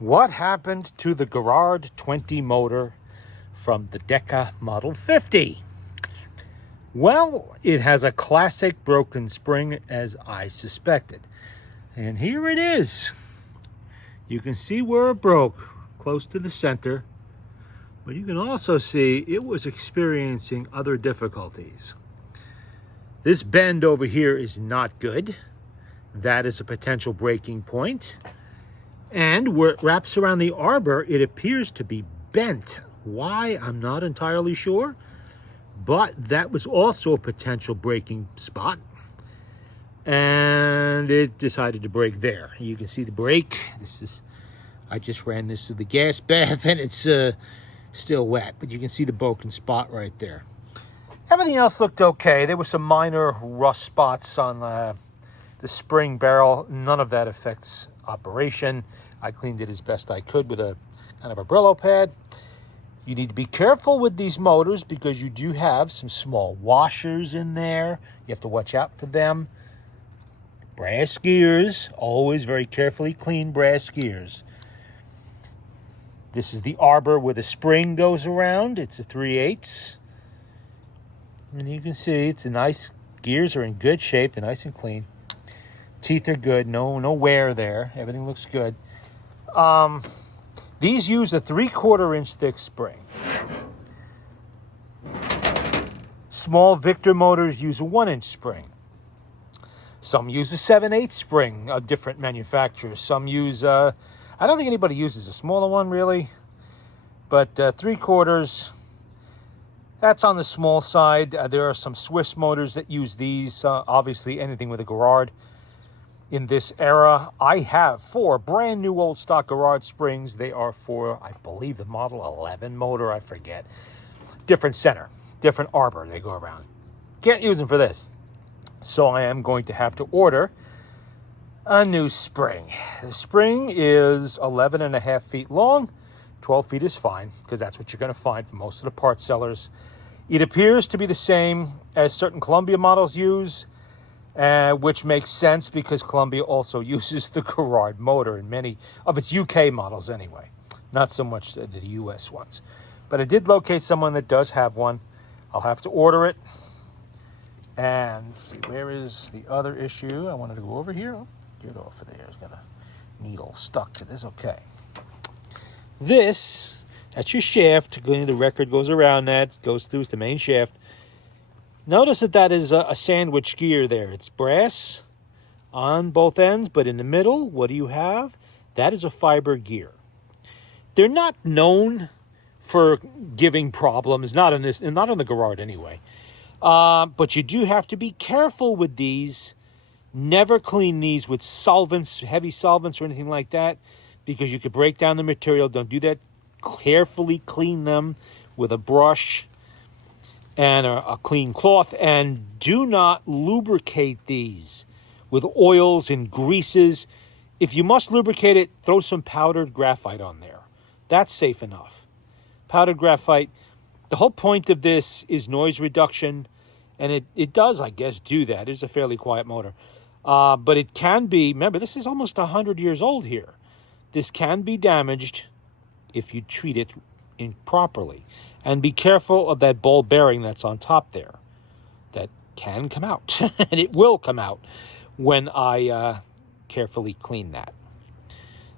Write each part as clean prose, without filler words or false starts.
What happened to the Garrard 20 motor from the Decca Model 50? Well, it has a classic broken spring, as I suspected. And here it is. You can see where it broke, close to the center. But you can also see it was experiencing other difficulties. This bend over here is not good. That is a potential breaking point. And where it wraps around the arbor, it appears to be bent. Why? I'm not entirely sure. But that was also a potential breaking spot. And it decided to break there. You can see the break. I just ran this through the gas bath and it's still wet. But you can see the broken spot right there. Everything else looked okay. There were some minor rust spots on the spring barrel. None of that affects operation. I cleaned it as best I could with a kind of a Brillo pad. You need to be careful with these motors because you do have some small washers in there. You have to watch out for them. Brass gears, always very carefully clean brass gears. This is the arbor where the spring goes around. It's a 3/8. And you can see it's a nice, gears are in good shape. They're nice and clean. Teeth are good, no wear there. Everything looks good. These use a 3/4 inch thick spring. Small Victor motors use a 1-inch spring. Some use a 7/8 spring of different manufacturers. Some use, I don't think anybody uses a smaller one really, but 3/4, that's on the small side. There are some Swiss motors that use these, obviously anything with a Garrard. In this era, I have 4 brand new old stock Garrard springs. They are for, I believe, the Model 11 motor. I forget. Different center, different arbor they go around. Can't use them for this. So I am going to have to order a new spring. The spring is 11.5 feet long. 12 feet is fine because that's what you're going to find for most of the parts sellers. It appears to be the same as certain Columbia models use. Which makes sense because Columbia also uses the Garrard motor in many of its UK models anyway. Not so much the US ones. But I did locate someone that does have one. I'll have to order it. And see, where is the other issue? I wanted to go over here. Oh, get off of there. It's got a needle stuck to this. Okay. That's your shaft. The record goes around that. Goes through the main shaft. Notice that is a sandwich gear there. It's brass on both ends, but in the middle, what do you have? That is a fiber gear. They're not known for giving problems, not on the Garrard anyway. But you do have to be careful with these. Never clean these with solvents, heavy solvents or anything like that, because you could break down the material. Don't do that. Carefully clean them with a brush and a clean cloth, and do not lubricate these with oils and greases. If you must lubricate it, throw some powdered graphite on there. That's safe enough. Powdered graphite. The whole point of this is noise reduction, and it does, I guess, do that. It's a fairly quiet motor. But it can be, remember, this is almost 100 years old here. This can be damaged if you treat it improperly. And be careful of that ball bearing that's on top there. That can come out. And it will come out when I carefully clean that.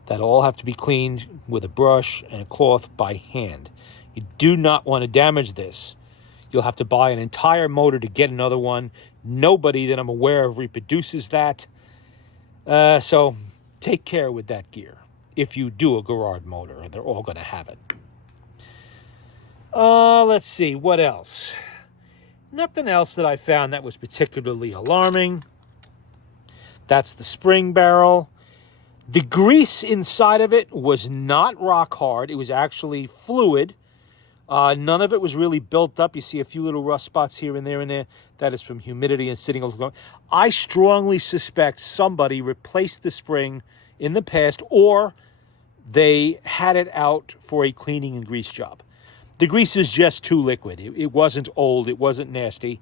That'll all have to be cleaned with a brush and a cloth by hand. You do not want to damage this. You'll have to buy an entire motor to get another one. Nobody that I'm aware of reproduces that. So take care with that gear. If you do a Garrard motor, they're all going to have it. Let's see, what else? Nothing else that I found that was particularly alarming. That's the spring barrel. The grease inside of it was not rock hard. It was actually fluid. None of it was really built up. You see a few little rust spots here and there and there. That is from humidity and sitting. I strongly suspect somebody replaced the spring in the past, or they had it out for a cleaning and grease job. The grease is just too liquid. It wasn't old. It wasn't nasty.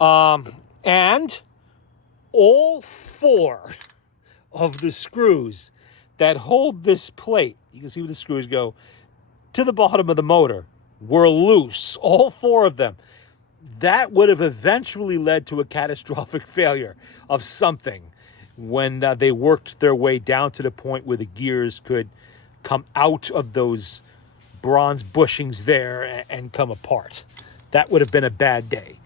And all 4 of the screws that hold this plate, you can see where the screws go, to the bottom of the motor were loose, all 4 of them. That would have eventually led to a catastrophic failure of something when they worked their way down to the point where the gears could come out of those bronze bushings there and come apart. That would have been a bad day.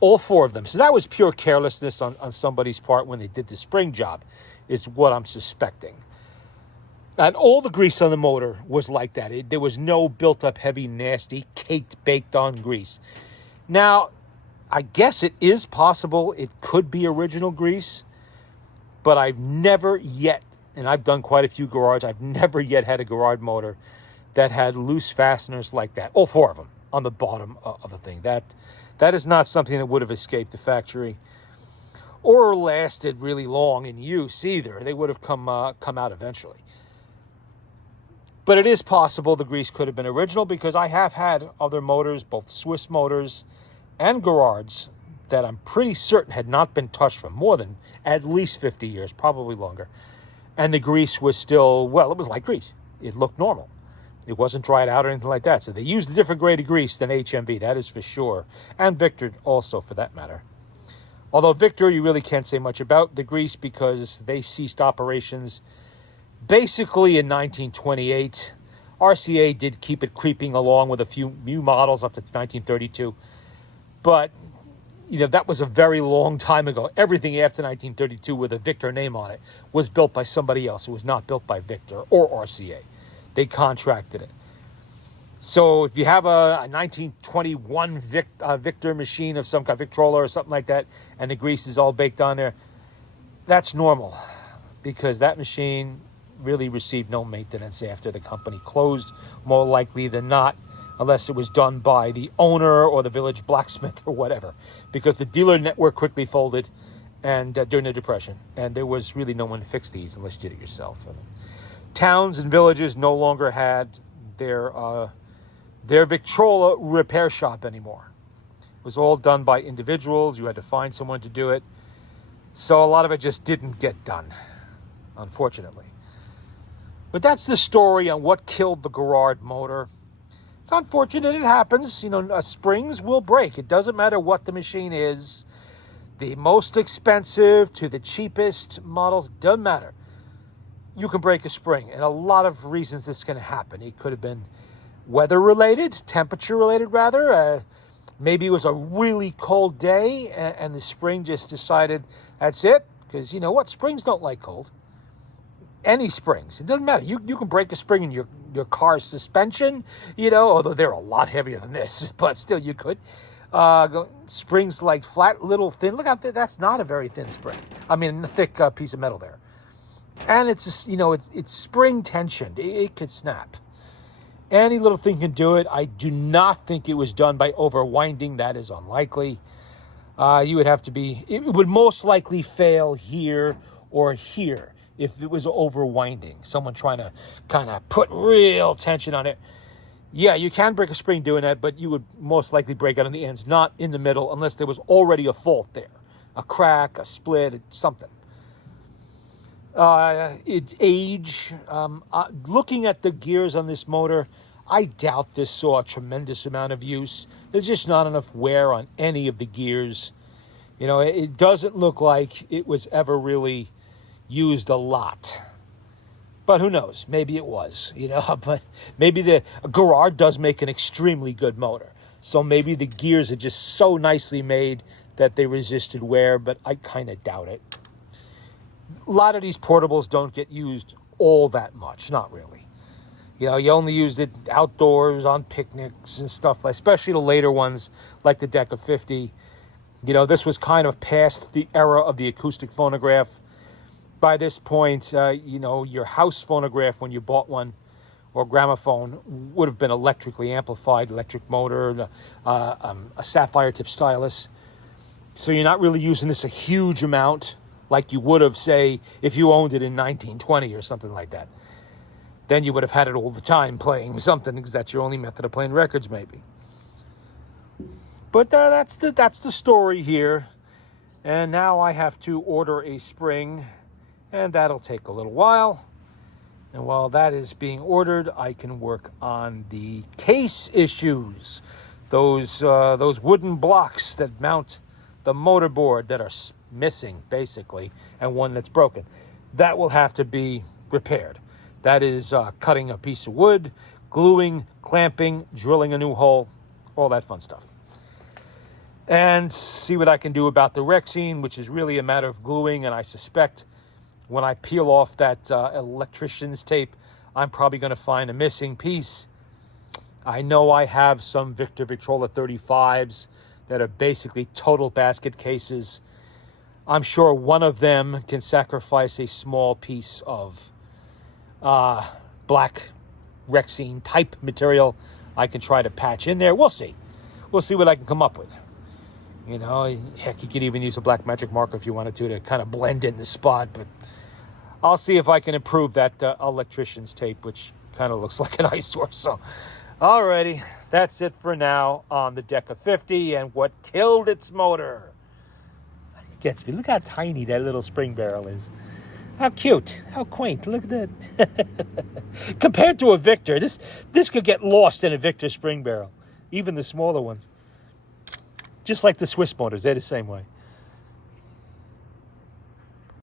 All 4 of them. So that was pure carelessness on somebody's part when they did the spring job, is what I'm suspecting. And all the grease on the motor was like that. There was no built-up, heavy, nasty, caked, baked-on grease. Now, I guess it is possible it could be original grease, but I've never yet, and I've done quite a few Garrards, I've never yet had a Garrard motor that had loose fasteners like that. All 4 of them on the bottom of the thing. That is not something that would have escaped the factory or lasted really long in use either. They would have come out eventually. But it is possible the grease could have been original, because I have had other motors, both Swiss motors and Garrards, that I'm pretty certain had not been touched for more than at least 50 years, probably longer. And the grease was still, well, it was like grease. It looked normal. It wasn't dried out or anything like that. So they used a different grade of grease than HMB, that is for sure. And Victor also, for that matter. Although Victor, you really can't say much about the grease, because they ceased operations basically in 1928. RCA did keep it creeping along with a few new models up to 1932. But, that was a very long time ago. Everything after 1932 with a Victor name on it was built by somebody else. It was not built by Victor or RCA. They contracted it. So if you have a 1921 Victor machine of some kind, Victrola or something like that, and the grease is all baked on there, that's normal, because that machine really received no maintenance after the company closed, more likely than not, unless it was done by the owner or the village blacksmith or whatever, because the dealer network quickly folded and during the Depression, and there was really no one to fix these unless you did it yourself. Towns and villages no longer had their Victrola repair shop anymore. It was all done by individuals. You had to find someone to do it. So a lot of it just didn't get done, unfortunately. But that's the story on what killed the Garrard motor. It's unfortunate, it happens. Springs will break. It doesn't matter what the machine is. The most expensive to the cheapest models, doesn't matter. You can break a spring, and a lot of reasons this is going to happen. It could have been weather-related, temperature-related rather. Maybe it was a really cold day, and the spring just decided, that's it. Because you know what? Springs don't like cold. Any springs. It doesn't matter. You can break a spring in your car's suspension, although they're a lot heavier than this, but still you could. Springs like flat, little, thin. Look out there. That's not a very thin spring. I mean, a thick piece of metal there. And it's spring tensioned. It could snap. Any little thing can do it. I do not think it was done by overwinding. That is unlikely. You would have to be, it would most likely fail here or here if it was overwinding. Someone trying to kind of put real tension on it. Yeah, you can break a spring doing that, but you would most likely break it on the ends, not in the middle, unless there was already a fault there. A crack, a split, something. Age. Looking at the gears on this motor, I doubt this saw a tremendous amount of use. There's just not enough wear on any of the gears. It doesn't look like it was ever really used a lot. But who knows? Maybe it was, but maybe the Garrard does make an extremely good motor. So maybe the gears are just so nicely made that they resisted wear, but I kind of doubt it. A lot of these portables don't get used all that much, not really. You only used it outdoors on picnics and stuff, especially the later ones like the Decca 50. This was kind of past the era of the acoustic phonograph. By this point, your house phonograph when you bought one, or gramophone, would have been electrically amplified, electric motor, a sapphire tip stylus. So you're not really using this a huge amount like you would have, say, if you owned it in 1920 or something like that. Then you would have had it all the time playing something, because that's your only method of playing records, maybe. But that's the story here. And now I have to order a spring, and that'll take a little while. And while that is being ordered, I can work on the case issues. Those wooden blocks that mount the motorboard that are missing, basically, and one that's broken. That will have to be repaired. That is cutting a piece of wood, gluing, clamping, drilling a new hole, all that fun stuff. And see what I can do about the Rexine, which is really a matter of gluing, and I suspect when I peel off that electrician's tape, I'm probably going to find a missing piece. I know I have some Victor Victrola 35s that are basically total basket cases. I'm sure one of them can sacrifice a small piece of black Rexine type material. I can try to patch in there. We'll see. We'll see what I can come up with. You know, heck, you could even use a black magic marker if you wanted to kind of blend in the spot, but I'll see if I can improve that electrician's tape, which kind of looks like an eyesore. So, alrighty, that's it for now on the Decca 50 and what killed its motor. It gets me. Look how tiny that little spring barrel is. How cute. How quaint. Look at that. Compared to a Victor, this could get lost in a Victor spring barrel. Even the smaller ones. Just like the Swiss motors, they're the same way.